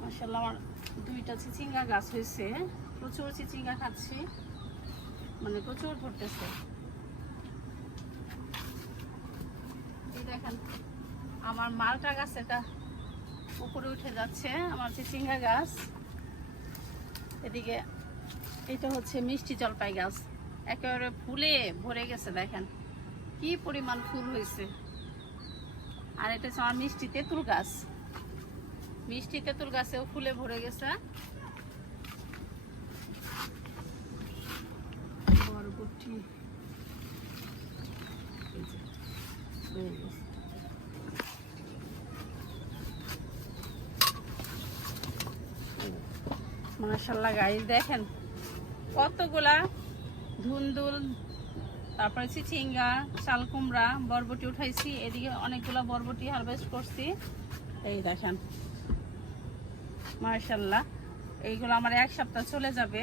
মাশাল্লাহ আমার দুইটা চিচিঙ্গা গাছ হয়েছে। প্রচুর চিচিঙ্গা খাচ্ছি। মানে প্রচুর ধরতেছে দেখেন, আমার মালটা গাছ এটা উপরে উঠে যাচ্ছে, আমার চিচিঙ্গা গাছ। এদিকে এটা হচ্ছে মিষ্টি জলপাই গাছ একেবারে ফুলে ভরে গেছে দেখেন। কি পরিমাণ ফুল হয়েছে। আর এটা হচ্ছে আমার মিষ্টি তেঁতুল গাছ। মিষ্টি তেঁতুল গাছেও ফুলে ভরে গেছে। বরবটি। হয়ে গেছে। মাশাল্লাহ গাইজ দেখেন কতগুলা ধুন্দুল, তারপরে চিচিঙ্গা চাল কুমড়া বরবটি উঠাইছি, এদিকে অনেকগুলা বরবটি হারভেস্ট করছি। এই দেখেন মার্শাল্লাহ এইগুলো আমার এক সপ্তাহ চলে যাবে।